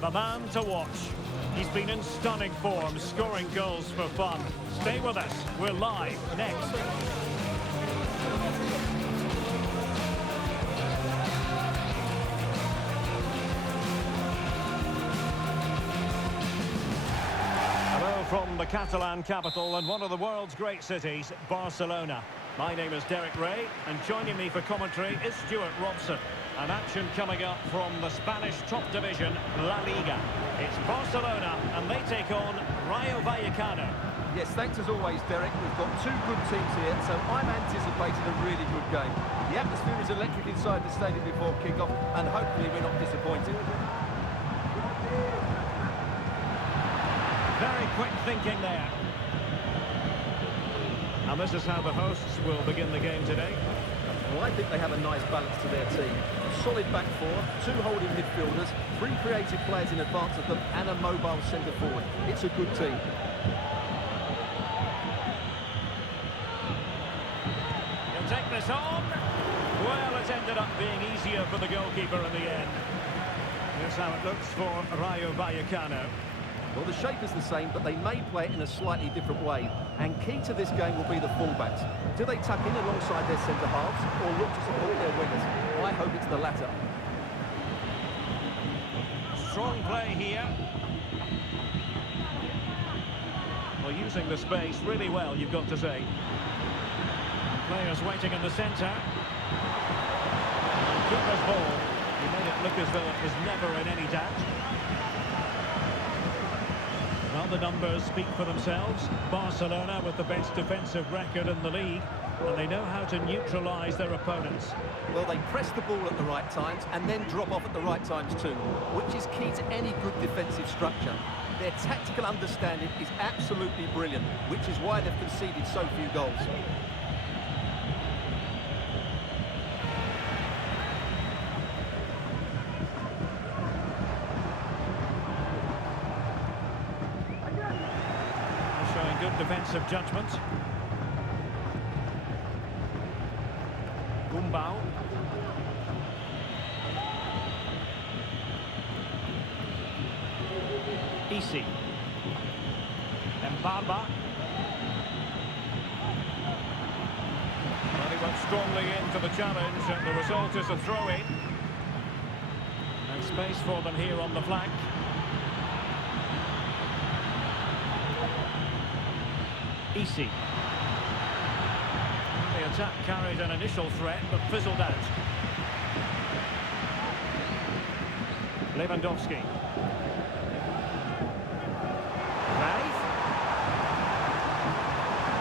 The man to watch. He's been in stunning form, scoring goals for fun. Stay with us. We're live next. Hello from the Catalan capital and one of the world's great cities, Barcelona. My name is Derek Ray, and joining me for commentary is Stuart Robson. An action coming up from the Spanish top division, La Liga. It's Barcelona, and they take on Rayo Vallecano. Yes, thanks as always, Derek. We've got two good teams here, so I'm anticipating a really good game. The atmosphere is electric inside the stadium before kick-off, and hopefully we're not disappointed. Very quick thinking there. And this is how the hosts will begin the game today. Well, I think they have a nice balance to their team. A solid back four, two holding midfielders, three creative players in advance of them, and a mobile centre forward. It's a good team. He'll take this on. Well, it's ended up being easier for the goalkeeper in the end. Here's how it looks for Rayo Vallecano. Well, the shape is the same, but they may play it in a slightly different way. And key to this game will be the fullbacks. Do they tuck in alongside their centre-halves or look to support their wingers? I hope it's the latter. Strong play here. Well, using the space really well, you've got to say. Players waiting in the centre. Keeper's ball. He made it look as though it was never in any doubt. Well, the numbers speak for themselves. Barcelona with the best defensive record in the league, and they know how to neutralise their opponents. Well, they press the ball at the right times and then drop off at the right times too, which is key to any good defensive structure. Their tactical understanding is absolutely brilliant, which is why they've conceded so few goals. Good defensive judgment. Gumbau. Isi. Embarba. Well, he went strongly into the challenge, and the result is a throw-in. And space for them here on the flank. Isi. The attack carried an initial threat, but fizzled out. Lewandowski. Cruyff.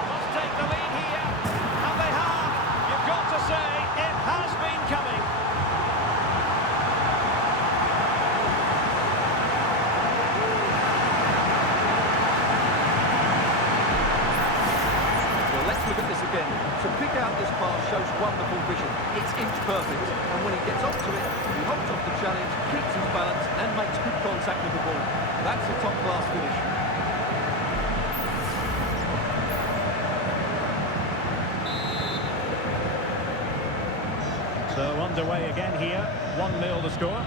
Must take the lead here, and they have. You've got to say, it has been coming. Look at this again. To pick out this pass shows wonderful vision. It's inch perfect, and when he gets onto it, he hops off the challenge, keeps his balance, and makes good contact with the ball. That's a top-class finish. So underway again here. 1-0 the score.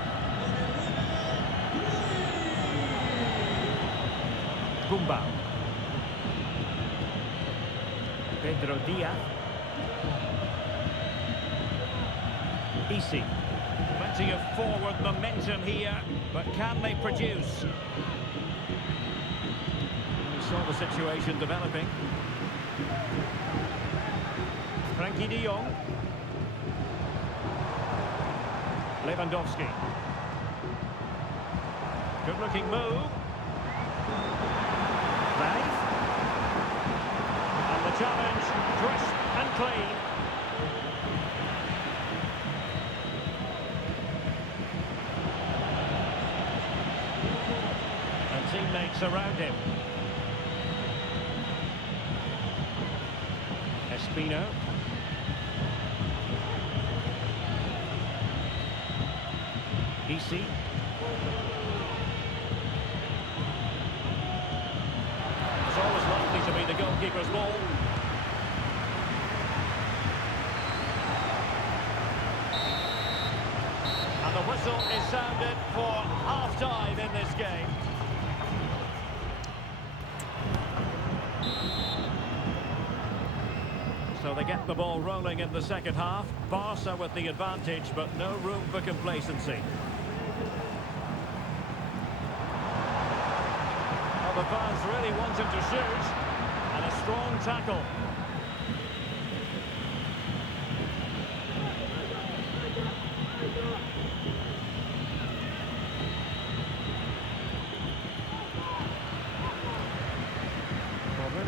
Gumbau. Pedro Diaz. Isi. Plenty of forward momentum here, but can they produce? We saw the situation developing. Frankie de Jong. Lewandowski. Good looking move. Cruyff. And the challenge, crisp and clean. space around him. Espino. Easy. It's always likely to be the goalkeeper's ball. And the whistle is sounded for half-time in this game. So they get the ball rolling in the second half. Barca with the advantage, but no room for complacency. Well, the fans really want him to shoot. And a strong tackle.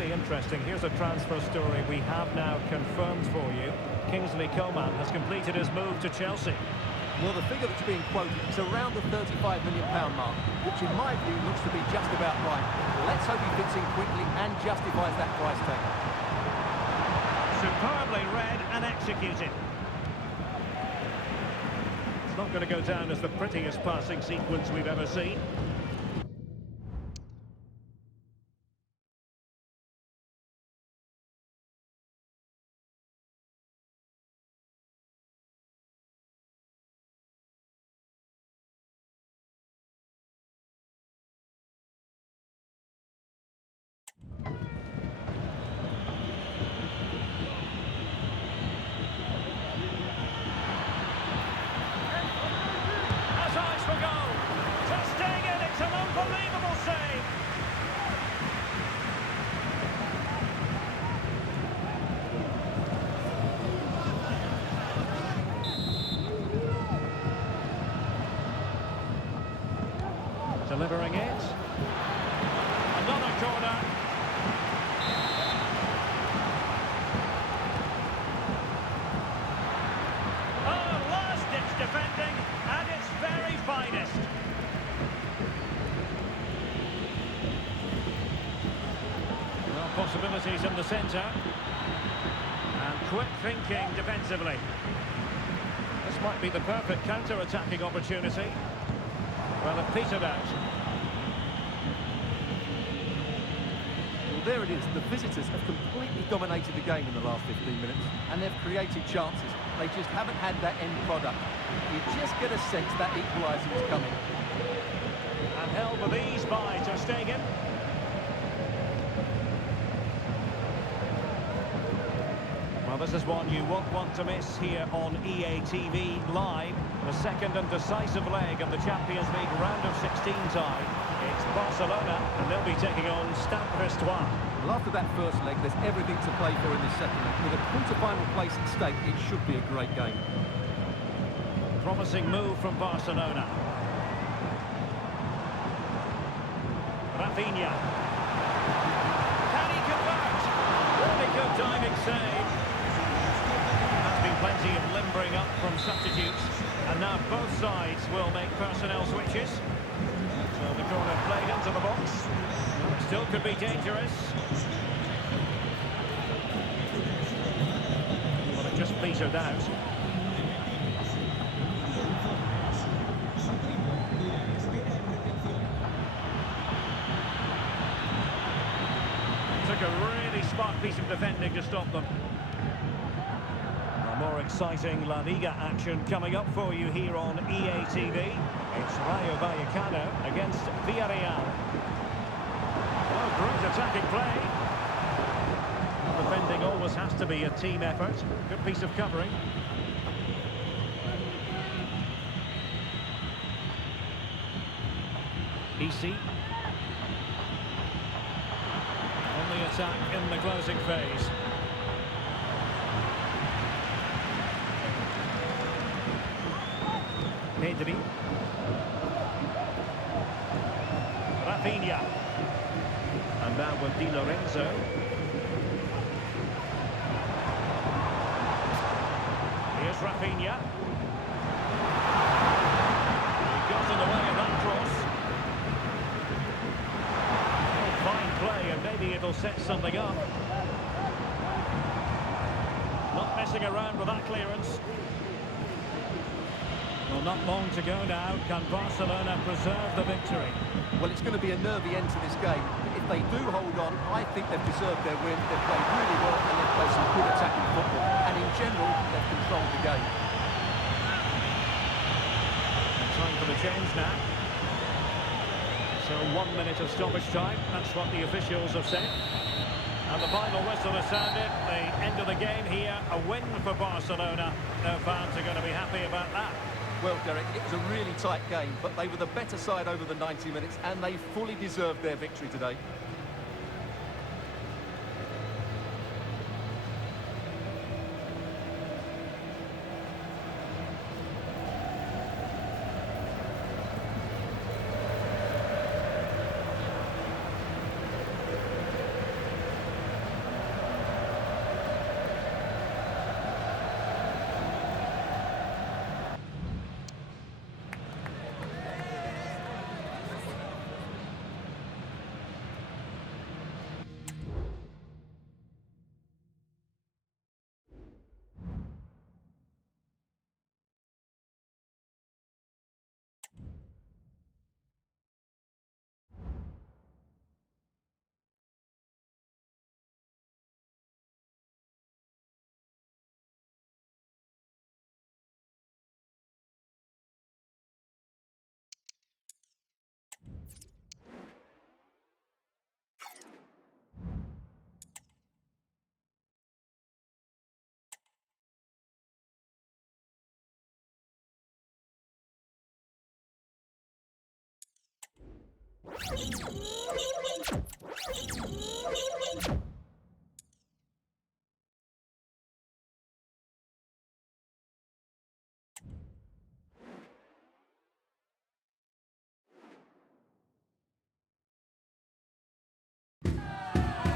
Interesting. Here's a transfer story we have now confirmed for you. Kingsley Coman has completed his move to Chelsea. Well, the figure that's being quoted is around the £35 million mark, which in my view looks to be just about right. Let's hope he fits in quickly and justifies that price tag. Superbly read and executed. It's not going to go down as the prettiest passing sequence we've ever seen. Delivering it. Another corner. Oh, last-ditch defending at its very finest. Well, possibilities in the centre. And quick thinking defensively. This might be the perfect counter-attacking opportunity. Well, it petered out. Well, there it is. The visitors have completely dominated the game in the last 15 minutes, and they've created chances. They just haven't had that end product. You just get a sense that equaliser is coming. And held with ease by Ter Stegen. Well, this is one you won't want to miss here on EA TV Live. The second and decisive leg of the Champions League round of 16 tie. It's Barcelona, and they'll be taking on Stade Brestois. Well, after that first leg, there's everything to play for in this second leg. With a quarter-final place at stake, it should be a great game. Promising move from Barcelona. Rafinha. Can he convert? Really good diving save. There's been plenty of limbering up from substitutes. And now both sides will make personnel switches. So the corner played into the box. Still could be dangerous. Well, it just petered out. Took a really smart piece of defending to stop them. More exciting La Liga action coming up for you here on EA TV. It's Rayo Vallecano against Villarreal. Oh, great attacking play. Defending always has to be a team effort. Good piece of covering. Easy. On the attack in the closing phase. Pedri. Rafinha. And now with Di Lorenzo. Here's Rafinha. He goes in the way of that cross. set something up. Not messing around with that clearance. Well, not long to go now. Can Barcelona preserve the victory? Well, it's going to be a nervy end to this game. If they do hold on, I think they've deserved their win. They've played really well and they've played some good attacking football. And in general, they've controlled the game. And time for the change now. So 1 minute of stoppage time. That's what the officials have said. And the final whistle has sounded. The end of the game here. A win for Barcelona. No fans are going to be happy about that. Well, Derek, it was a really tight game, but they were the better side over the 90 minutes, and they fully deserved their victory today.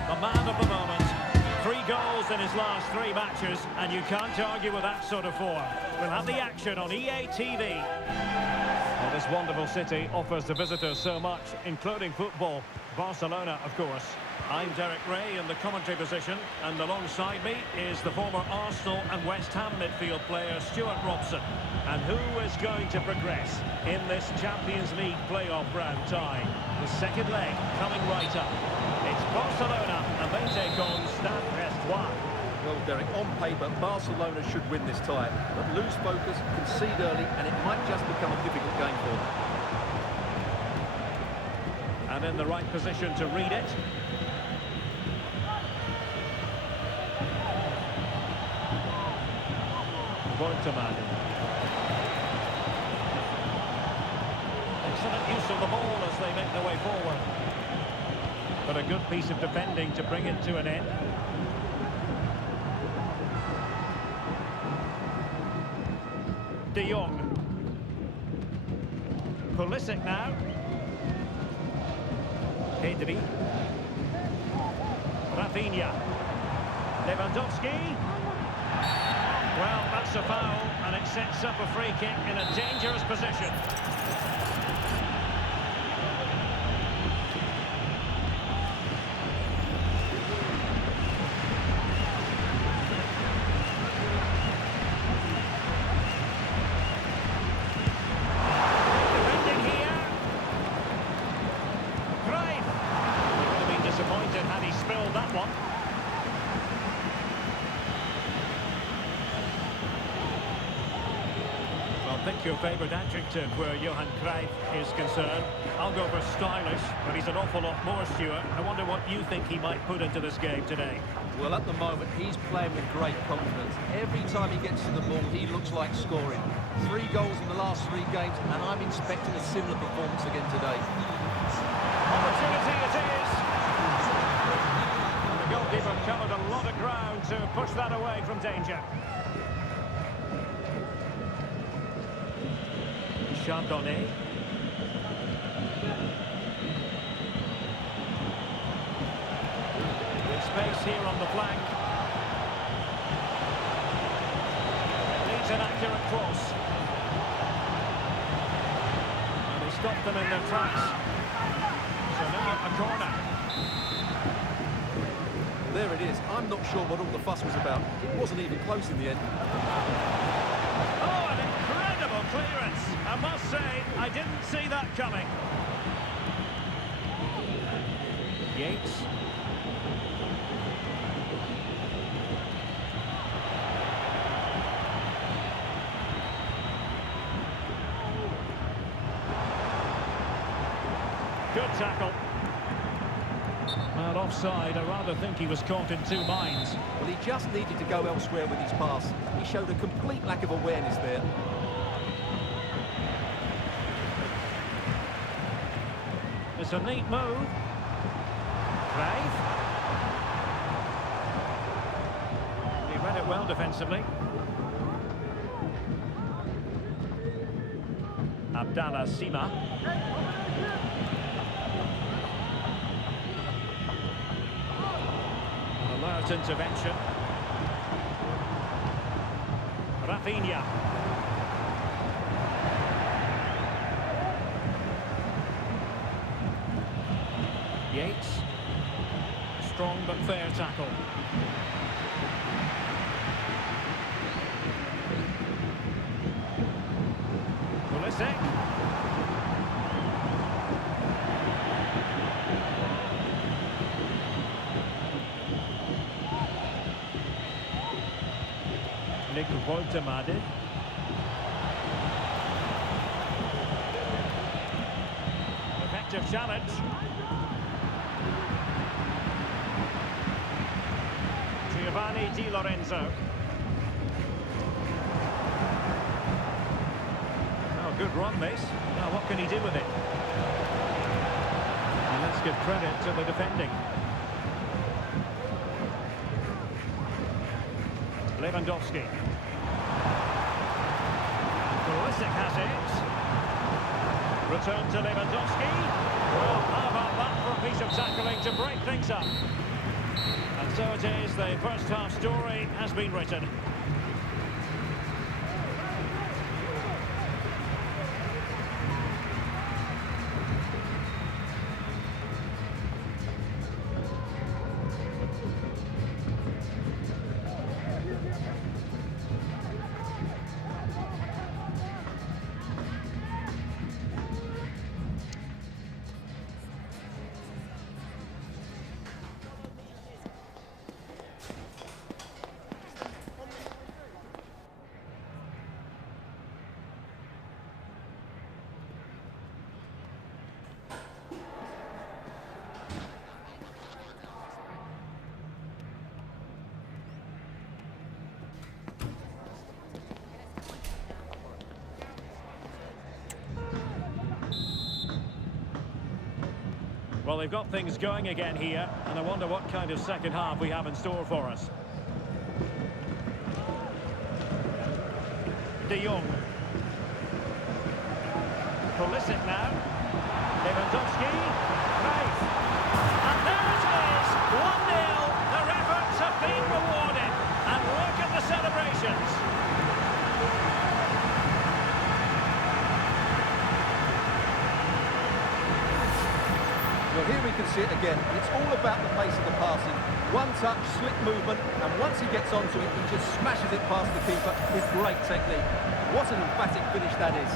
The man of the moment. 3 goals in his last 3 matches, and you can't argue with that sort of form. We'll have the action on EA TV. Well, this wonderful city offers the visitors so much, including football. Barcelona, of course. I'm Derek Ray in the commentary position, and alongside me is the former Arsenal and West Ham midfield player Stuart Robson. And who is going to progress in this Champions League playoff round tie? The second leg coming right up. It's Barcelona, and they take on Stade Brestois. Well, Derek, on paper, Barcelona should win this tie, but lose focus, concede early, and it might just become a difficult game for them. And in the right position to read it. Bortman. Excellent use of the ball as they make their way forward. But a good piece of defending to bring it to an end. De Jong. Pulisic now. Pedri. Rafinha. Lewandowski. Well, that's a foul, and it sets up a free kick in a dangerous position. Defending here. Cruyff. He would have been disappointed had he spilled that one. Pick your favourite adjective where Johan Cruyff is concerned. I'll go for stylish, but he's an awful lot more, Stuart. I wonder what you think he might put into this game today. Well, at the moment, he's playing with great confidence. Every time he gets to the ball, he looks like scoring. 3 goals in the last 3 games, and I'm expecting a similar performance again today. Opportunity it is! And the goalkeeper covered a lot of ground to push that away from danger. Chardonnay. With space here on the flank. Needs an accurate cross. And he stopped them in their tracks. So now a corner. there it is. I'm not sure what all the fuss was about. It wasn't even close in the end. Oh, an incredible clearance. I must say, I didn't see that coming. Yates. Good tackle. Well, offside. I rather think he was caught in two minds. Well, he just needed to go elsewhere with his pass. He showed a complete lack of awareness there. It's a neat move. Cruyff. He read it well defensively. Abdallah Sima. Alert intervention. Rafinha. Yates. Strong but fair tackle. Pulisic. Nick Woltemade. Effective challenge. Giovanni Di Lorenzo. Oh, good run, this. Now, what can he do with it? And let's give credit to the defending. Lewandowski. Pulisic has it. Return to Lewandowski. Well, how about that for a piece of tackling to break things up? And so it is, the first half story has been written. Well, they've got things going again here, and I wonder what kind of second half we have in store for us. De Jong. Pulisic now. Lewandowski. Cruyff. And there it is! 1-0. Their efforts have been rewarded. And look at the celebrations. Well, here we can see it again. It's all about the pace of the passing. One touch, slick movement, and once he gets onto it, he just smashes it past the keeper with great technique. What an emphatic finish that is.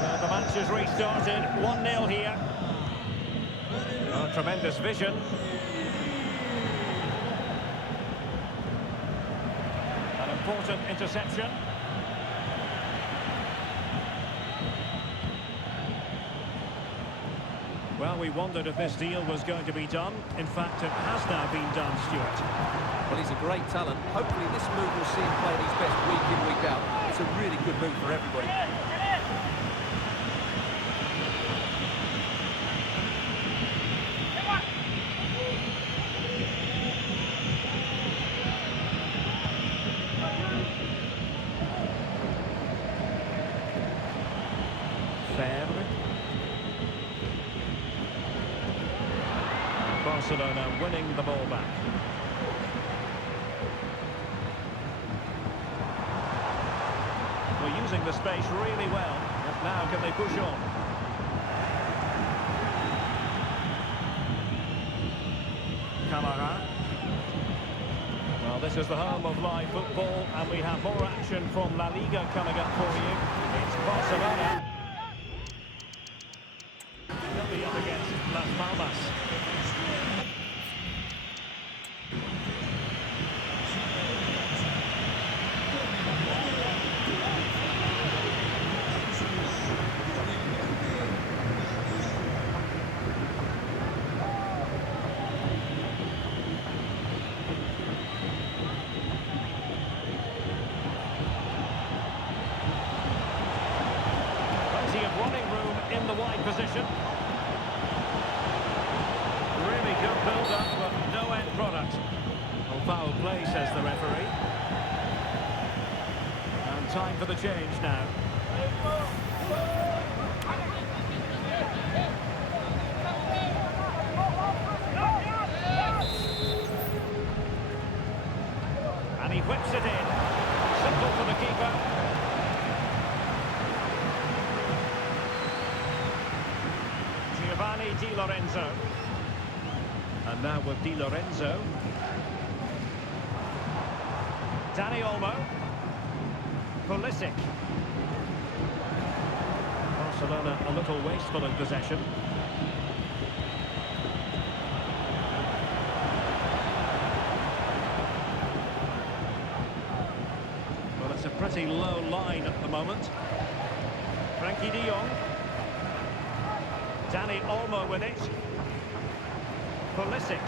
So the match has restarted. 1-0 here. Oh, tremendous vision. Important interception. Well, we wondered if this deal was going to be done. In fact, it has now been done, Stuart. Well, he's a great talent. Hopefully this move will see him play his best week in, week out. It's a really good move for everybody. Barcelona winning the ball back. the space really well. But now can they push on? Camara. Well, this is the home of live football, and we have more action from La Liga coming up for you. It's Barcelona. They'll be up against Las Palmas. Running room in the wide position. Really good build-up, but no end product. Well, foul play, says the referee. And time for the change now. And he whips it in. Simple for the keeper. Di Lorenzo. And now with Di Lorenzo. Dani Olmo. Pulisic. Barcelona a little wasteful in possession. Well, it's a pretty low line at the moment. Frankie de Jong. Dani Olmo with it. Pulisic.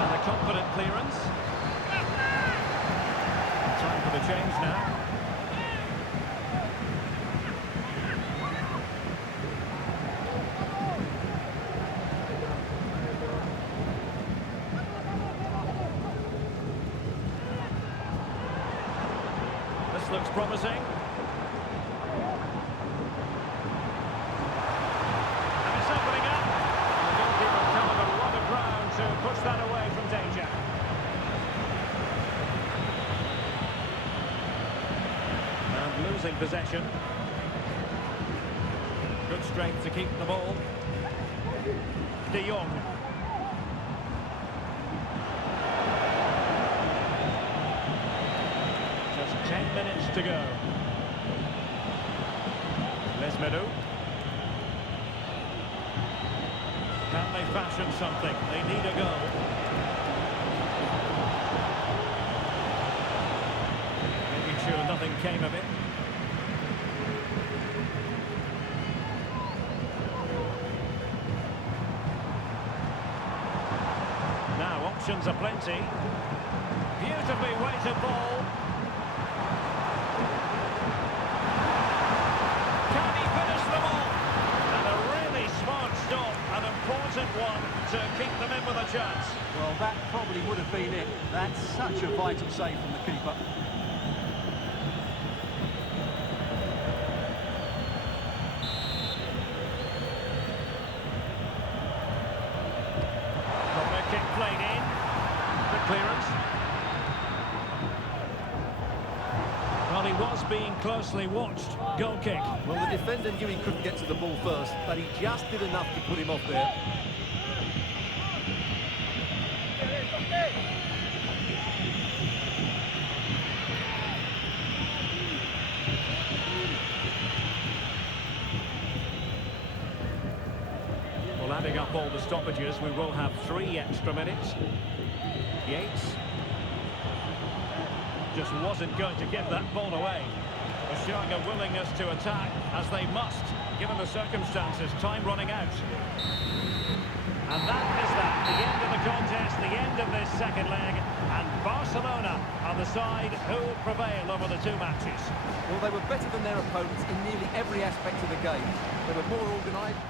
And a confident clearance. Time for the change now. This looks promising. And it's opening up. The goalkeeper covered a lot of ground to push that away from danger. And losing possession. Good strength to keep the ball. De Jong. Just 10 minutes to go. Les Meadow. Can they fashion something? They need a goal. Making sure nothing came of it. Now options are plenty. Beautifully weighted ball. One to keep them in with a chance. Well, that probably would have been it. That's such a vital save from the keeper. Corner kick played in. The clearance. Well, he was being closely watched. Goal kick. Well, the defender knew he couldn't get to the ball first, but he just did enough to put him off there. Well, adding up all the stoppages, we will have 3 extra minutes. Yates just wasn't going to give that ball away. They're showing a willingness to attack, as they must, given the circumstances. Time running out. And that is that. The end of the contest, the end of this second leg. And Barcelona are the side who prevail over the 2 matches. Well, they were better than their opponents in nearly every aspect of the game. They were more organised.